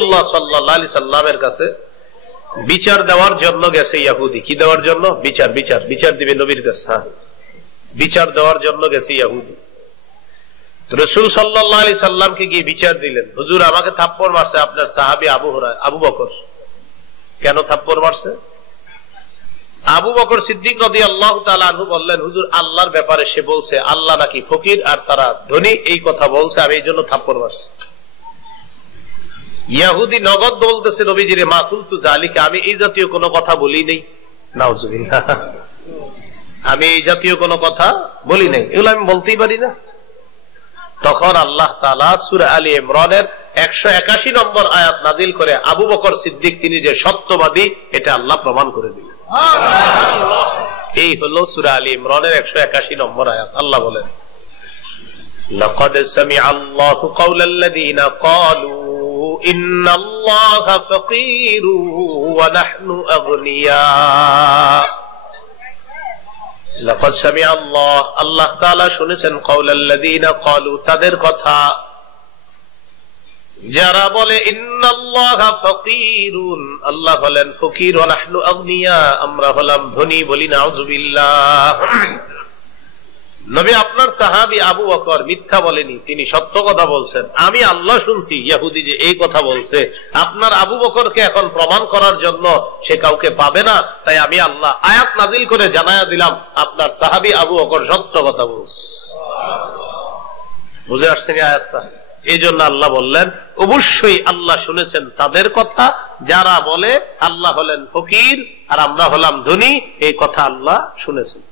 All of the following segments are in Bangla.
রাসূলুল্লাহ সাল্লাল্লাহু আলাইহি সাল্লামের কাছে বিচার দেওয়ার জন্য গেছে ইহুদি। কি দেওয়ার জন্য? বিচার দিবে নবীর কাছে। হ্যাঁ, বিচার দেওয়ার জন্য গেছে ইহুদি। রাসূল সাল্লাল্লাহু আলাইহি সাল্লামকে গিয়ে বিচার দিলেন, হুজুর আমাকে থাপ্পড় মারছে আপনার সাহাবী আবু বকর। কেন থাপ্পড় মারছে? আবু বকর সিদ্দিক রাদিয়াল্লাহু তাআলা আনহু বললেন, হুজুর আল্লাহর ব্যাপারে সে বলছে আল্লাহ নাকি ফকির আর তারা ধনী, এই কথা বলছে, আমি এই জন্য থাপ্পড় মারছি। ইহুদি নগদ বলতেছে নবীজিরে, মা কুলতু যালিকা, আমি এই জাতীয় কোনো কথা বলি নাই। নাউজুবিল্লাহ, আমি এই জাতীয় কোনো কথা বলি নাই, এগুলো আমি বলতেই পারি না। তখন আল্লাহ তাআলা সূরা আলী ইমরানের 181 নম্বর আয়াত নাযিল করে আবু বকর সিদ্দিক তিনি যে সত্যবাদী এটা আল্লাহ প্রমাণ করে দিলেন। এই হলো সূরা আলী ইমরানের 181 নম্বর আয়াত। আল্লাহ বলেন, লাকাদ সামিআ আল্লাহু কাওলাল্লাযীনা ক্বালু ইন্নাল্লাহা ফাকীরু ওয়া নাহনু আগনিয়া। লাকাদ সামিআ আল্লাহ, আল্লাহ তাআলা শুনেছেন, কাওলাল্লাযীনা ক্বালু, তাদের কথা যারা বলে ইন্নাল্লাহা ফাকীরুন, আল্লাহ বলেন ফকির, ওয়া নাহনু আগনিয়া, আমরা হলাম ধনী, বলি নাউযুবিল্লাহ। নবী আপনার সাহাবী আবু বকর মিথ্যা বলেনি, তিনি সত্য কথা বলছেন। আমি আল্লাহ শুনছি ইহুদি যে এই কথা বলছে, আপনার আবু বকরকে এখন প্রমাণ করার জন্য সে কাউকে পাবে না, তাই আমি আল্লাহ আয়াত নাযিল করে জানায়া দিলাম আপনার সাহাবী আবু বকর সত্য কথা বলছে। বুঝে আসছেন আয়াতটা? এই জন্য আল্লাহ বললেন অবশ্যই আল্লাহ শুনেছেন তাদের কথা যারা বলে আল্লাহ হলেন ফকির আর আমরা হলাম ধনী, এই কথা আল্লাহ শুনেছেন।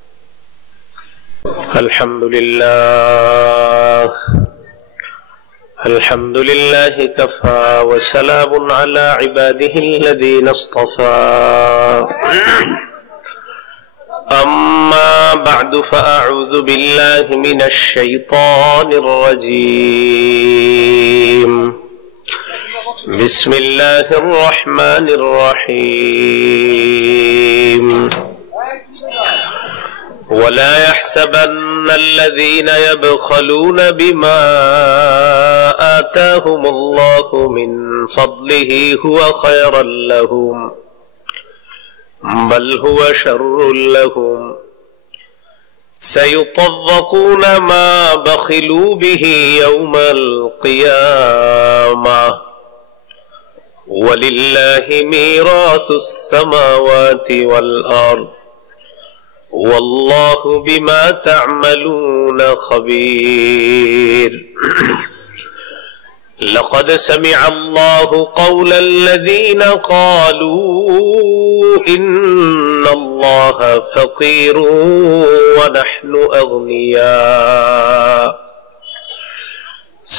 আলহামদুলিল্লাহ, আলহামদুলিল্লাহি কাফা ওয়া সালামুন আলা ইবাদিহিল্লাযীনা ইসতাফা। أما بعد فأعوذ بالله من الشيطان الرجيم. بسم الله الرحمن الرحيم. ولا يحسبن الذين يبخلون بما آتاهم الله من فضله هو خيرا لهم بل هو شر لهم سيطوقون ما بخلوا به يوم القيامة ولله ميراث السماوات والأرض والله بما تعملون خبير. لقد سمع الله قول الذين قالوا إن الله فقير ونحن أغنياء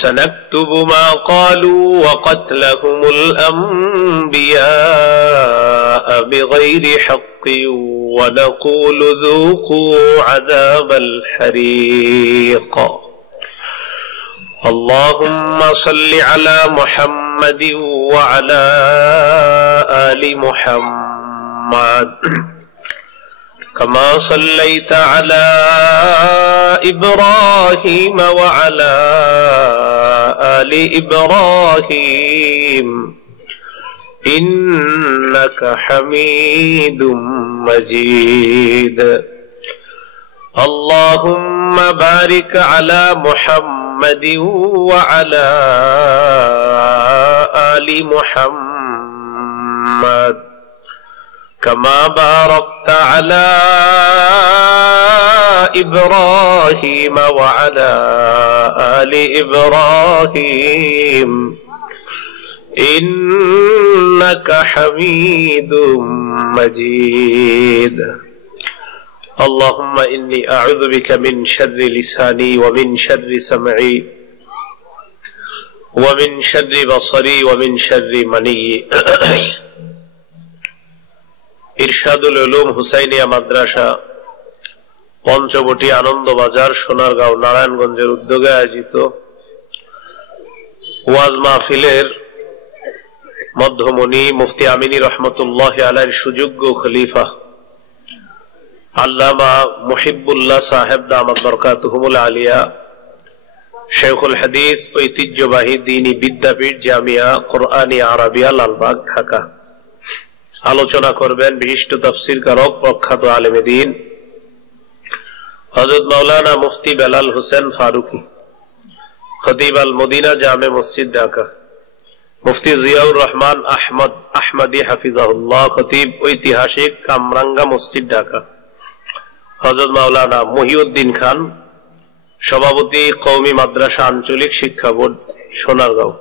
سنكتب ما قالوا وقتلهم الأنبياء بغير حق ونقول ذوقوا عذاب الحريق. اللهم صل على محمد وعلى آل محمد كما صليت على إبراهيم وعلى آل إبراهيم إنك حميد مجيد. اللهم بارك على محمد وعلى آل محمد كما باركت على إبراهيم وعلى آل إبراهيم إنك حميد مجيد. اللهم إني أعوذ بك من شر لساني ومن شر سمعي ومن شر بصري ومن شر مني. ইরশাদুল উলুম হুসাইনিয়া মাদ্রাসা পঞ্চবটি আনন্দবাজার সোনারগাঁও নারায়ণগঞ্জের উদ্যোগে আয়োজিত ওয়াজ মাহফিলের মধ্যমণি মুফতি আমিনী রহমতুল্লাহ আলাইহির সুযোগ্য খলিফা আল্লামা মুহিব্বুল্লাহ সাহেব দামাত বরকাতুহুমুল আলিয়া শেখুল হাদিস ঐতিহ্যবাহী দ্বীনি বিদ্যাপীঠ জামিয়া কোরআনিয়া আরাবিয়া, লালবাগ, ঢাকা। আলোচনা করবেন বিশিষ্ট তাফসীর কারক প্রখ্যাত আলেমে দ্বীন হযরত মাওলানা মুফতি বেলাল হোসেন ফারুকী, খতিব আল মদিনা জামে মসজিদ, ঢাকা। মুফতি জিয়াউর রহমান আহমদী হাফিজাহুল্লাহ, খতিব ঐতিহাসিক কামরাঙ্গা মসজিদ, ঢাকা। হযরত মাওলানা মহিউদ্দিন খান, সভাপতি কওমি মাদ্রাসা আঞ্চলিক শিক্ষা বোর্ড, সোনারগাঁও।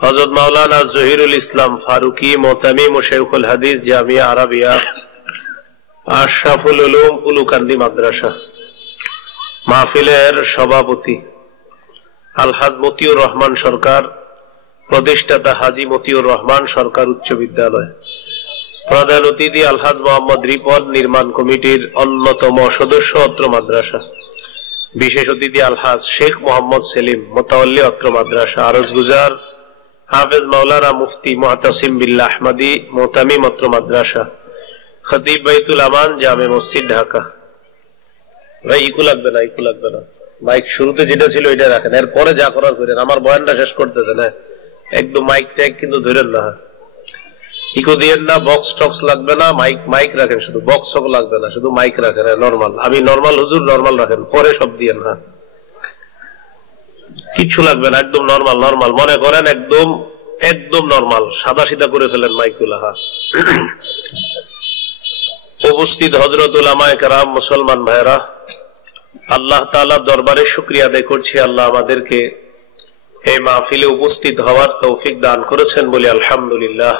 হযরত মাওলানা জহিরুল ইসলাম ফারুকী, মোহতামিম ও শেখুল হাদিস জামিয়া আরাবিয়া, আশরাফুল উলুম উলুকান্দি মাদ্রাসা। মাহফিলের সভাপতি আলহাজ মতিউর রহমান সরকার, প্রতিষ্ঠাতা হাজী মতিউর রহমান সরকার উচ্চ বিদ্যালয়। প্রধান অতিথি আলহাজ মোহাম্মদ রিপন, নির্মাণ কমিটির অন্যতম সদস্য, অত্র মাদ্রাসা। বিশেষ অতিথি আলহাজ শেখ মোহাম্মদ সেলিম, মোতাওয়াল্লি, অত্র মাদ্রাসা। আরজ গুজার হাফেজ মাওলানা মুফতি মুহতাসিম বিল্লাহ আহমদী, মোহতামিম, অত্র মাদ্রাসা। খতিব বাইতুল আমান জামে মসজিদ, ঢাকা। ভাই ইকু লাগবে না, ইকু লাগবে না। মাইক শুরুতে যেটা ছিল ওইটা রাখেন, এরপরে যা করার করেন। আমার বয়ানটা শেষ করতেছেন, হ্যাঁ, একদম মাইক ট্যাগ কিন্তু ধরেন না, ইকো দিয়েন না, বক্স টক্স লাগবে না, মাইক রাখেন, শুধু বক্স লাগবে না, শুধু মাইক রাখেন, নর্মাল। আমি নর্মাল, হুজুর নর্মাল রাখেন, পরে সব দিয়েন, হ্যাঁ, কিচ্ছু লাগবে না, একদম নর্মাল। মনে করেন একদম নর্মাল, সাদা সিধা করে ফেলেন মাইকগুলা। হ্যাঁ, উপস্থিত হযরত উলামায়ে কেরাম, মুসলমান ভাইরা, আল্লাহ তাআলার দরবারে শুকরিয়া আদায় করছি, আল্লাহ আমাদেরকে এই মাহফিলে উপস্থিত হওয়ার তৌফিক দান করেছেন বলি আলহামদুলিল্লাহ।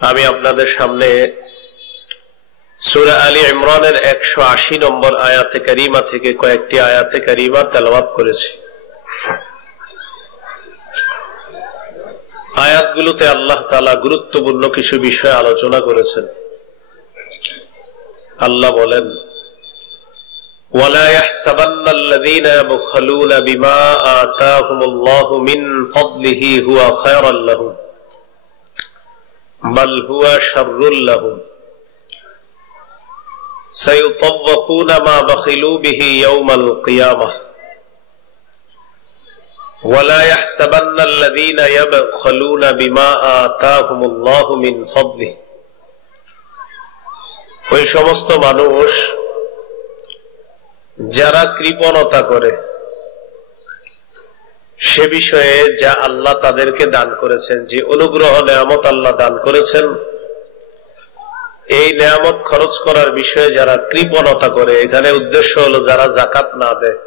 আমি আপনাদের সামনে সূরা আলী ইমরানের 180 নম্বর আয়াতে কারিমা থেকে কয়েকটি আয়াতে কারিমা তেলাওয়াত করেছি। আয়াতগুলোতে আল্লাহ তাআলা গুরুত্বপূর্ণ কিছু বিষয় আলোচনা করেছেন। আল্লাহ বলেন, ولا يحسبن الذين يبخلون بما آتاهم الله من فضله هو خيرا لهم بل هو شر لهم سيطوقون ما بخلوا به يوم القيامة ولا يحسبن الذين يبخلون بما آتاهم الله من فضله। ওই সমস্ত মানুষ যারা কৃপণতা করে সে বিষয়ে যা আল্লাহ তাদেরকে দান করেছেন, যে অনুগ্রহ নেয়ামত আল্লাহ দান করেছেন, এই নেয়ামত খরচ করার বিষয়ে যারা কৃপণতা করে, এখানে উদ্দেশ্য হলো যারা যাকাত না দেয়,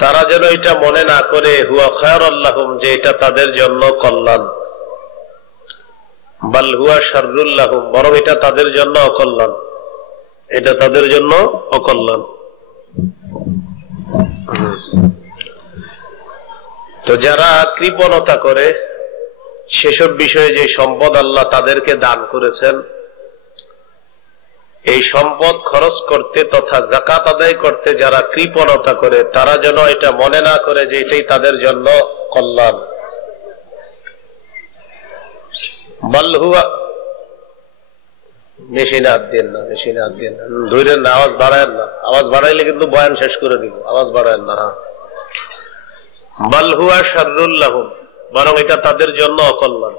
তারা যেন এটা মনে না করে হুয়া খায়রুল লাহুম, যে এটা তাদের জন্য কল্যাণ, বাল হুয়া শাররুল লাহুম, বরং এটা তাদের জন্য অকল্যাণ, এটা তাদের জন্য অকল্যাণ। তো যারা কৃপণতা করে সেসব বিষয়ে যে সম্পদ আল্লাহ তাদেরকে দান করেছেন, এই সম্পদ খরচ করতে তথা যাকাত আদায় করতে যারা কৃপণতা করে, তারা যেন এটা মনে না করে যে এটাই তাদের জন্য কল্যাণ। বাল হুয়া, মেশিনে হাত দিন না, মেশিনে হাত দিন না, ধরেন না, আওয়াজ বাড়ায়েন না, আওয়াজ বাড়াইলে কিন্তু বয়ান শেষ করে দিব, আওয়াজ বাড়ায়েন না। বাল হুয়া শাররুল লাহুম, বরং এটা তাদের জন্য অকল্যাণ।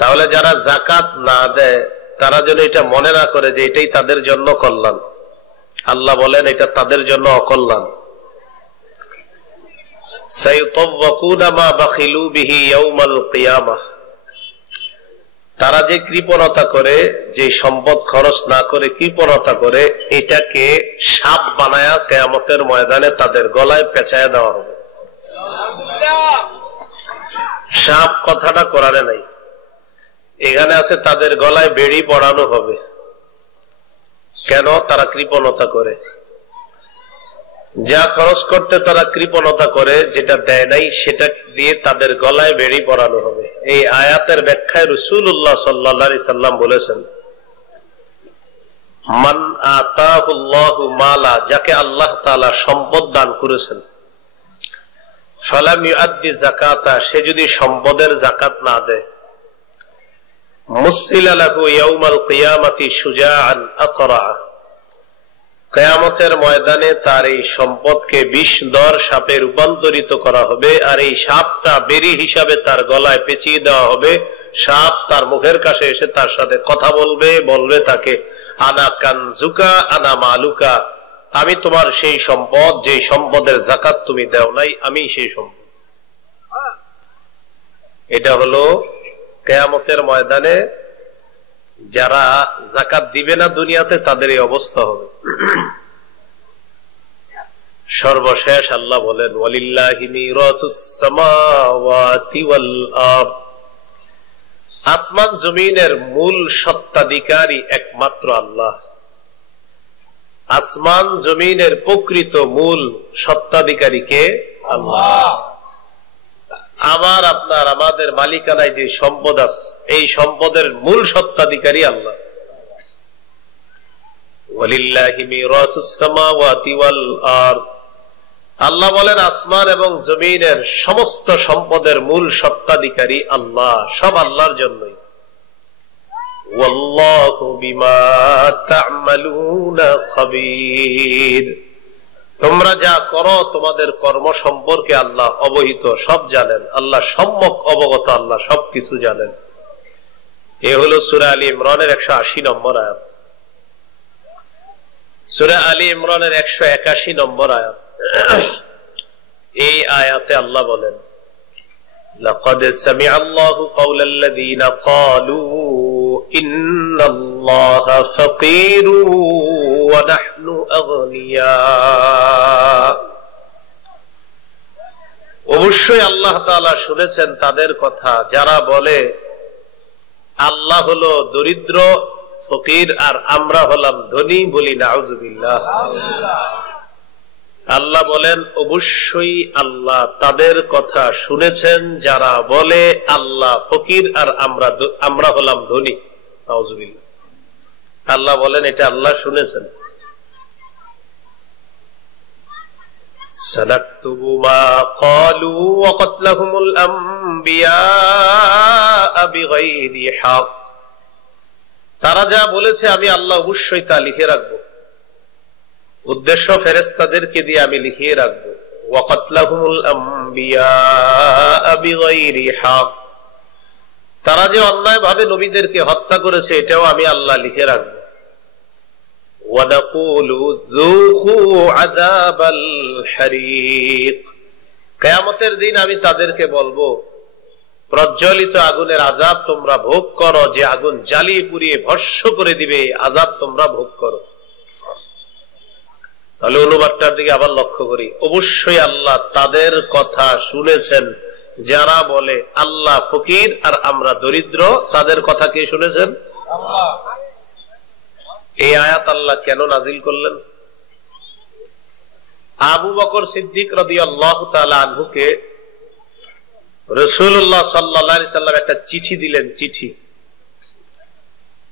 তাহলে যারা যাকাত না দেয় তারা যেন এটা মনে না করে যে এটাই তাদের জন্য কল্যাণ। আল্লাহ বলেন এটা তাদের জন্য অকল্যাণ। সায়ুতাওয়াকুনা মা বাখিলু বিহি ইয়াউমাল কিয়ামাহ, তারা যে কৃপণতা করে, যে সম্পদ খরচ না করে কৃপণতা করে, এটাকে সাপ বানায়া কিয়ামতের ময়দানে তাদের গলায় পেঁচায়া দেওয়া হবে। সাপ কথাটা কোরআনে নাই, এখানে আছে তাদের গলায় বেড়ি পড়ানো হবে। কেন? তারা কৃপণতা করে, যা খরচ করতে তারা কৃপণতা করে, যেটা দেয় নাই সেটা দিয়ে তাদের গলায় বেড়ি পরানো হবে। এই আয়াতের ব্যাখ্যায় রাসূলুল্লাহ সাল্লাল্লাহু আলাইহি সাল্লাম বলেছেন, মান আতাহুল্লাহু মালা, যাকে আল্লাহ তাআলা সম্পদ দান করেছেন, ফালাম ইউআদ্দি যাকাতা, সে যদি সম্পদের যাকাত না দেয়, মুসিলা লাহু ইয়াউমাল কিয়ামাতি শুজাআন আকরা, কিয়ামতের ময়দানে তার এই সম্পদকে বিষধর সাপে রূপান্তরিত করা হবে, আর এই সাপটা বেরি হিসাবে তার গলায় পেঁচিয়ে দেওয়া হবে। সাপ তার মুখের কাছে এসে তার সাথে কথা বলবে, বলবে তাকে আনা কানজুকা আনা মালুকা, আমি তোমার সেই সম্পদ, যে সম্পদের যাকাত তুমি দাও নাই, আমি সেই সম্পদ। এটা হলো কিয়ামতের ময়দানে যারা যাকাত দিবে না দুনিয়াতে, তাদের এই অবস্থা হবে। সর্বশেষ আল্লাহ বলেন ওয়ালিল্লাহি মিরাসুস সামাওয়াতি ওয়াল আরদ, আসমান জমিনের মূল সত্ত্বাধিকারী একমাত্র আল্লাহ। আসমান জমিনের প্রকৃত মূল সত্ত্বাধিকারী কে? আল্লাহ। আমার আপনার আমাদের মালিকানায় যে সম্পদ আছে, এই সম্পদের মূল সত্ত্বাধিকারী আল্লাহ। ওয়ালিল্লাহি মিরাসুস সামাওয়াতি ওয়াল আরদ, আল্লাহ বলেন আসমান এবং জমিনের সমস্ত সম্পদের মূল সত্ত্বাধিকারী আল্লাহ, সব আল্লাহর জন্যই। ওয়াল্লাহু বিমা তা'মালুনা খাবীর, তোমরা যা করো তোমাদের কর্ম সম্পর্কে আল্লাহ অবহিত, সব জানেন। আল্লাহ সম্যক অবগত, আল্লাহ সবকিছু জানেন। এ হলো সূরা আলী ইমরানের 180 নম্বর আয়াত। সূরা আলী ইমরানের 181 নম্বর আয়াত। এই আয়াতে আল্লাহ বলেন লাকাদ সামিআ আল্লাহু কাওলাল্লাযীনা ক্বালু ইন্নাল্লাহা ফাকীরু ওয়া নাহনু আগনিয়া, অবশ্যই আল্লাহ তাআলা শুনেছেন তাদের কথা যারা বলে আল্লাহ হলো দরিদ্র ফকির আর আমরা হলাম ধনী। বলি নাউযুবিল্লাহ। আল্লাহ বলেন অবশ্যই আল্লাহ তাদের কথা শুনেছেন যারা বলে আল্লাহ ফকির আর আমরা হলাম ধনী। নাউযুবিল্লাহ। আল্লাহ বলেন এটা আল্লাহ শুনেছেন। সানাকতুবু মা ক্বালু ওয়া কাতলাহুমুল আমবিয়া বিগাইরি হক, তারা যা বলেছে আমি আল্লাহ অবশ্যই তা লিখে রাখবো। উদ্দেশ্য ফেরেশতাদেরকে দিয়ে আমি লিখিয়ে রাখবো। ওয়া কাতলাহুমুল আমবিয়া বিগাইরি হক, তারা যে অন্যায়ভাবে নবীদেরকে হত্যা করেছে এটাও আমি আল্লাহ লিখে রাখবো। ওয়া নাকুলু যুকু আযাবাল হারিক, কিয়ামতের দিন আমি তাদেরকে বলবো প্রজ্বলিত আগুনের আযাব তোমরা ভোগ করো, যে আগুন জ্বালিয়ে পুড়িয়ে ভস্ম করে দিবে, আযাব তোমরা ভোগ করো। তাহলে অনুবাদটার দিকে আবার লক্ষ্য করি। অবশ্যই আল্লাহ তাদের কথা শুনেছেন যারা বলে আল্লাহ ফকির আর আমরা দরিদ্র, তাদের কথা কে শুনেছেন? আল্লাহ। এই আয়াত আল্লাহ কেন নাজিল করলেন? আবু বকর সিদ্দিক রাদিয়াল্লাহু তাআলা আনহুকে রাসূলুল্লাহ সাল্লাল্লাহু আলাইহি সাল্লাম একটা চিঠি দিলেন। চিঠি,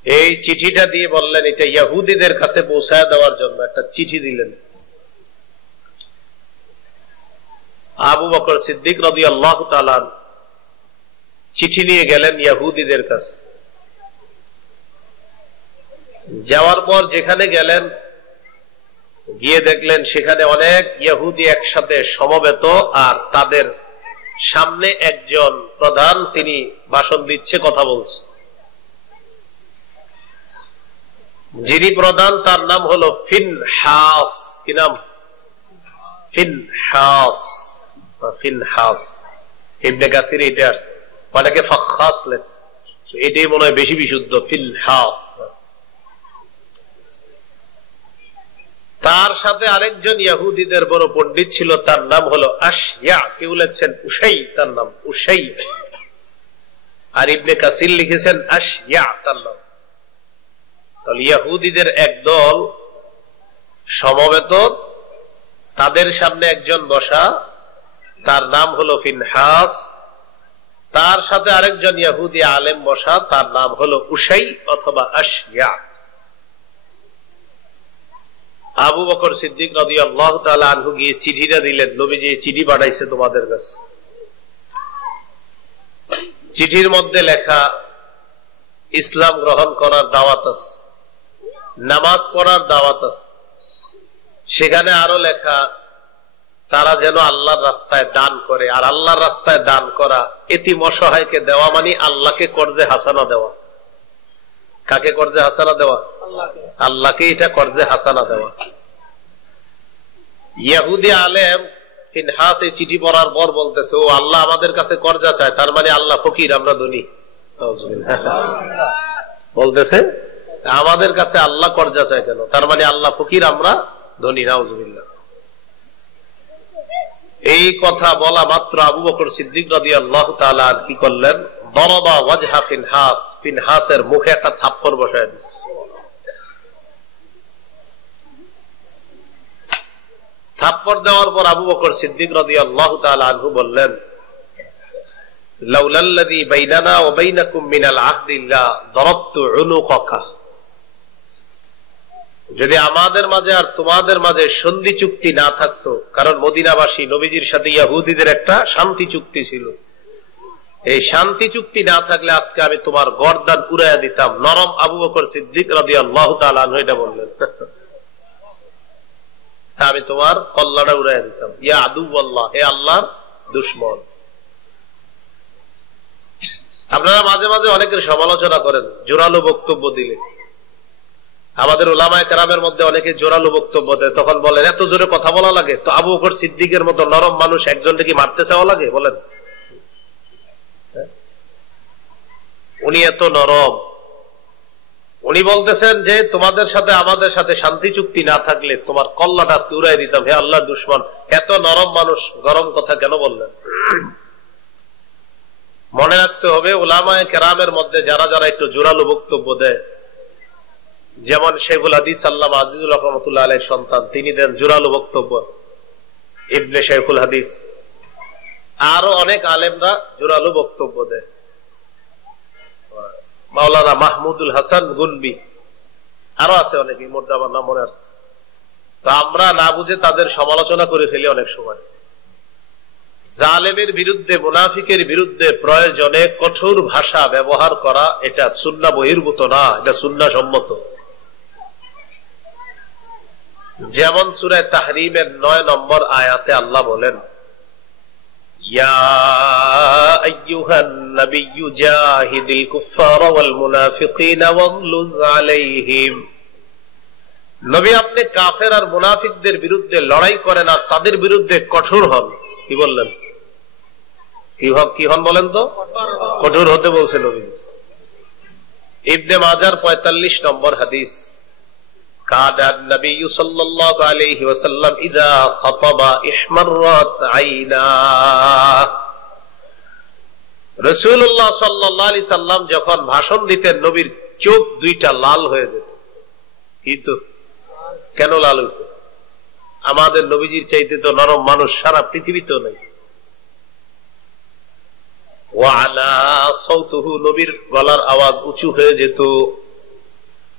এই চিঠিটা দিয়ে বললেন এটা ইহুদিদের কাছে পৌঁছায় দেওয়ার জন্য একটা চিঠি দিলেন। আবু বকর সিদ্দিক রাদিয়াল্লাহু তাআলা চিঠি নিয়ে গেলেন ইহুদিদের কাছে। যাওয়ার পর যেখানে গেলেন, গিয়ে দেখলেন সেখানে অনেক ইহুদি একসাথে সমবেত, আর তাদের সামনে একজন প্রধান, তিনি ভাষণ দিচ্ছে, কথা বলছে। যিনি প্রধান তার নাম হলো ফিনহাস। কি নাম? ফিনহাস। ফিনহাস ইবনে কাসির এটা আছে, অনেকে ফাখাস লেখছে, এটাই মনে হয় বেশি বিশুদ্ধ। ফিনহাস। তার সাথে আরেকজন ইহুদিদের বড় পণ্ডিত ছিল, তার নাম হলো আশইয়া। কেউ লিখছেন উসাই, তার নাম উসাই, আর ইবনে কাসির লিখেছেন আশইয়া তার নাম। তাহলে ইহুদিদের একদল সমবেত, তাদের সামনে একজন বসা, তার নাম হলো ফিনহাস। তার সাথে আরেকজন ইহুদি আলেম বসা, তার নাম হলো উসাই অথবা আশইয়া। আবু বকর সিদ্দিক রাদিয়াল্লাহু তাআলা আনহু গিয়ে চিঠিটা দিলেন, নবীজি চিঠি পাঠাইছে তোমাদের কাছে। চিঠির মধ্যে লেখা ইসলাম গ্রহণ করার দাওয়াত আছে, নামাজ পড়ার দাওয়াত আছে। সেখানে আরো লেখা তারা যেন আল্লাহর রাস্তায় দান করে। আর আল্লাহর রাস্তায় দান করা এতিম অসহায়কে দেওয়া মানে আল্লাহকে কর্জে হাসানা দেওয়া। কাকে কর্জে হাসানা দেওয়া? আল্লাহকে এটা কর্জে হাসানা দেওয়া। ইহুদি আলেম ফিনহাস এই চিঠি পড়ার পর বলতেছে, ও আল্লাহ আমাদের কাছে কর্জা চায়, তার মানে আল্লাহ ফকির, আমরা ধনী। বলতেছে আমাদের কাছে আল্লাহ কর্জা চায় কেন, তার মানে আল্লাহ ফকির, আমরা ধনী। নাউজুবিল্লাহ। এই কথা বলা মাত্র আবু বকর সিদ্দিক রাদিয়াল্লাহু তাআলা কি করলেন? দরবা ওয়াজহা ফিনহাস, ফিনহাসের মুখে একটা থাপ্পড় বসায় দিলেন। থাপ্পড় দেওয়ার পর আবু বকর সিদ্দিক রাদিয়াল্লাহু তাআলা আনহু বললেন, লাউলাল্লাযী বাইনানা ওয়া বাইনাকুম মিনাল আহদি লা দারাবতু উনুকাকা। যদি আমাদের মাঝে আর তোমাদের মাঝে সন্ধি চুক্তি না থাকতো, কারণ মদিনাবাসী নবীজির সাথে ইহুদিদের একটা শান্তি চুক্তি ছিল, এই শান্তি চুক্তি না থাকলে আজকে আমি তোমার গর্দান উড়াইয়া দিতাম। নরম আবু বকর সিদ্দিক রাদিয়াল্লাহু তাআলা আনহু এটা বললেন, আমি তোমার কল্লাটা উড়াইয়া দিতাম। ইয়া আদুওয়াল্লাহ, হে আল্লাহর দুশমন। আপনারা মাঝে মাঝে অনেকের সমালোচনা করেন জোরালো বক্তব্য দিলে। আমাদের উলামায়ে কেরামের মধ্যে অনেকে জোরালো বক্তব্য দেয়, তখন বলেন এত জোরে কথা বলা লাগে? তো আবু বকর সিদ্দিকের মতো নরম মানুষ একজনকে কি মারতে চাওয়া লাগে? বলেন, উনি এত নরম। উনি বলতেছেন যে তোমাদের সাথে আমাদের সাথে শান্তি চুক্তি না থাকলে তোমার কল্লাটা আজকে উড়াই দিতাম, হে আল্লাহর দুশমন। এত নরম মানুষ গরম কথা কেন বললেন? মনে রাখতে হবে উলামায়ে কেরামের মধ্যে যারা যারা একটু জোরালো বক্তব্য দেয়, যেমন শেখুল হাদিস আল্লামা আজিজুল হক রাহমাতুল্লাহ আলাইহির সন্তান, তিনি দেন জোরালো বক্তব্য, ইবনে শেখুল হাদিস। আরো অনেক আলেমরা জোরালো বক্তব্য দেয়, মাওলানা মাহমুদুল হাসান গুলবি, আরো আছে অনেকে, মোটা আমার নাম মনে আছে। তো আমরা না বুঝে তাদের সমালোচনা করে ফেলি অনেক সময়। জালেমের বিরুদ্ধে, মুনাফিকের বিরুদ্ধে প্রয়োজনে কঠোর ভাষা ব্যবহার করা এটা সুন্নাহ বহির্ভূত না, এটা সুন্নাহ সম্মত। যেমন সূরা তাহরিমের 9 নম্বর আয়াতে আল্লাহ বলেন, ইয়া আইয়ুহান নাবিয়্যু জাহিদিল কুফফারা ওয়াল মুনাফিকিনা ওয়াগলুজ আলাইহিম। নবী আপনি কাফের আর মুনাফিকদের বিরুদ্ধে লড়াই করেন আর তাদের বিরুদ্ধে কঠোর হন। কি বললেন? কি হন বলেন তো? কঠোর হতে বলছে নবী। ইবনে মাজার 45 নম্বর হাদিস, কাদান নবী সাল্লাল্লাহু আলাইহি ওয়াসাল্লাম ইযা খাতাবা ইহমাররাত আইনা। রাসূলুল্লাহ সাল্লাল্লাহু আলাইহি সাল্লাম যখন ভাষণ দিতেন নবীর চোখ দুইটা লাল হয়ে যেত। কিন্তু কেন লাল হইত? আমাদের নবীজির চাইতে তো নরম মানুষ সারা পৃথিবীতেও নেই। ওয়ালা সাউতুহু, নবীর গলার আওয়াজ উঁচু হয়ে যেত।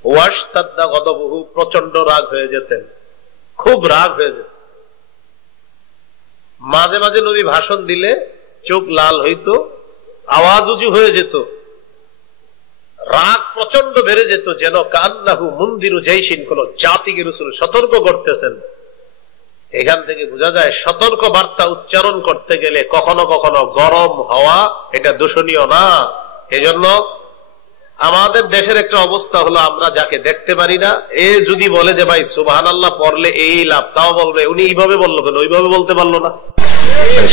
ওয়াশতাদ্দা গদবহু, প্রচন্ড রাগ হয়ে যেতেন, খুব রাগ হয়ে যেত। মাঝে মাঝে নবী ভাষণ দিলে চোখ লাল হইতো, আওয়াজ উঁচু হয়ে যেত, রাগ প্রচন্ড বেড়ে যেত, যেন কান্নাহু মুনদিরু জাইশিন, কোন জাতিকে রাসূল সতর্ক করতেছেন। এখান থেকে বোঝা যায় সতর্ক বার্তা উচ্চারণ করতে গেলে কখনো কখনো গরম হওয়া এটা দূষণীয় না। এজন্য আমাদের দেশের একটা অবস্থা হলো, আমরা যাকে দেখতে পারি না, এ যদি বলে যে ভাই সুবহানাল্লাহ পড়লে এই লাভ, তাও বলবে উনি এইভাবে বললো কেন, ওইভাবে বলতে পারলো না।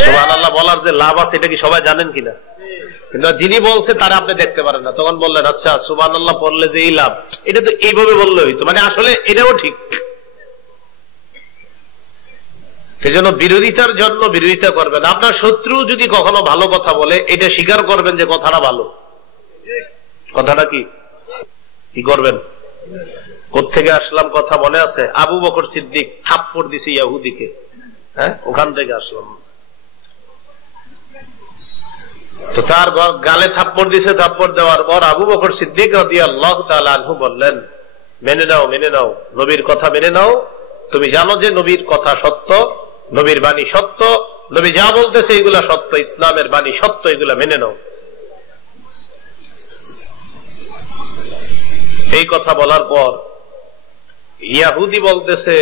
সুবহানাল্লাহ বলার যে লাভ আছে এটা কি সবাই জানেন কিনা? কিন্তু যিনি বলছে তারা আপনি দেখতে পারেন না, তখন বললেন আচ্ছা সুবহানাল্লাহ পড়লে যে এই লাভ, এটা তো এইভাবে বললে হইতো, মানে আসলে এটাও ঠিক। সেজন্য বিরোধিতার জন্য বিরোধিতা করবেন। আপনার শত্রু যদি কখনো ভালো কথা বলে, এটা স্বীকার করবেন যে কথাটা ভালো। কথাটা কি করবেন? কোত্থেকে আসলাম কথা মনে আছে? আবু বকর সিদ্দিক থাপ্পড় দিছে ইহুদিকে, হ্যাঁ, ওখান থেকে আসলাম। তো তার গালে থাপ্পড় দিছে। থাপ্পড় দেওয়ার পর আবু বকর সিদ্দিক রাদিয়াল্লাহু তাআলা আনহু বললেন, মেনে নাও, মেনে নাও, নবীর কথা মেনে নাও। তুমি জানো যে নবীর কথা সত্য, নবীর বাণী সত্য, নবী যা বলতেছে এগুলা সত্য, ইসলামের বাণী সত্য, এগুলা মেনে নাও। এই কথা বলার পর ইয়াহুদি বলতেছে,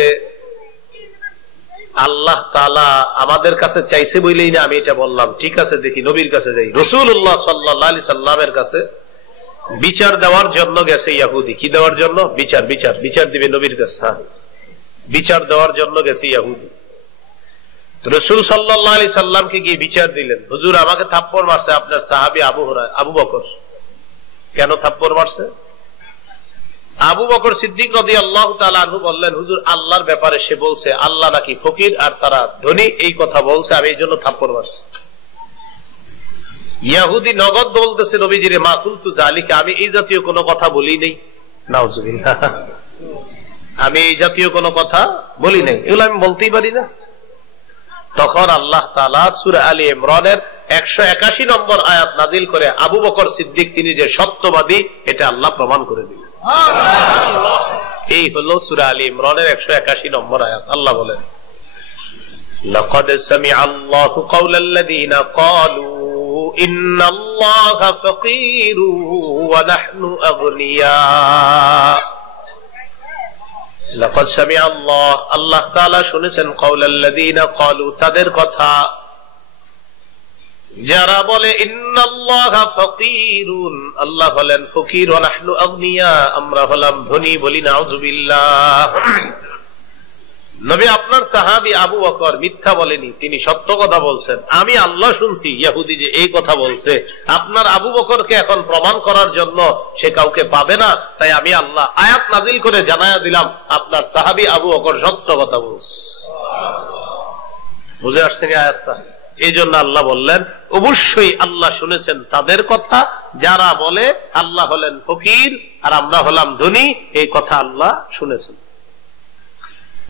আল্লাহ তাআলা আমাদের কাছে চাইছে বলেই না আমি এটা বললাম। ঠিক আছে, দেখি নবীর কাছে যাই। রাসূলুল্লাহ সাল্লাল্লাহু আলাইহি সাল্লামের কাছে বিচার দেওয়ার জন্য গেছে ইয়াহুদি। কি দেওয়ার জন্য? বিচার। বিচার বিচার দিবে নবীর কাছে। হ্যাঁ, বিচার দেওয়ার জন্য গেছে ইয়াহুদি। রাসূল সাল্লাল্লাহু আলাইহি সাল্লামকে গিয়ে বিচার দিলেন, হুজুর আমাকে থাপ্পড় মারছে আপনার সাহাবী আবু বকর। কেন থাপ্পড় মারছে? আবু বকর সিদ্দিক রাদিয়াল্লাহু তাআলা আনহু বললেন, হুজুর আল্লাহর ব্যাপারে সে বলছে আল্লাহ নাকি ফকির আর তারা ধনী, এই কথা বলছে, আমি এই জন্য থাপ্পড় মারছি। ইয়াহুদি নগদ বলতেছে নবীজিরে, মা কুলতু যালিকা, আমি এই জাতীয় কোনো কথা বলি নাই। নাউজুবিল্লাহ, আমি এই জাতীয় কোনো কথা বলি নাই, এগুলো আমি বলতেই পারি না। তখন আল্লাহ তাআলা সূরা আলী ইমরানের 181 নম্বর আয়াত নাযিল করে আবু বকর সিদ্দিক তিনি যে সত্যবাদী এটা আল্লাহ প্রমাণ করে দিলেন। এই হলো সূরা আলী ইমরানের 181 নম্বর আয়াত। আল্লাহ বলেন, লাকাদ সামিআ আল্লাহু কাওলাল্লাযীনা ক্বালু ইন্নাল্লাহা ফাকীরু ওয়া নাহনু আগনিয়া। লাকাদ সামিআ আল্লাহ, আল্লাহ তাআলা শুনেছেন, কাওলাল্লাযীনা ক্বালু, তাদের কথা যারা বলে ইন্নাল্লাহা ফাকীরুন, আল্লাহ হলেন ফকির, ওয়া নাহনু আগনিয়া, আমরা হলাম ধনী। বলি নাউযুবিল্লাহ। নবী আপনার সাহাবী আবু বকর মিথ্যা বলেনি, তিনি সত্য কথা বলছেন। আমি আল্লাহ শুনছি ইহুদি যে এই কথা বলছে, আপনার আবু বকরকে এখন প্রমাণ করার জন্য সে কাউকে পাবে না, তাই আমি আল্লাহ আয়াত নাযিল করে জানায়া দিলাম আপনার সাহাবী আবু বকর সত্য কথা বলছে। বুঝে আসছেন আয়াতটা? এই জন্য আল্লাহ বললেন অবশ্যই আল্লাহ শুনেছেন তাদের কথা যারা বলে আল্লাহ হলেন ফকির আর আমরা হলাম ধনী, এই কথা আল্লাহ শুনেছেন।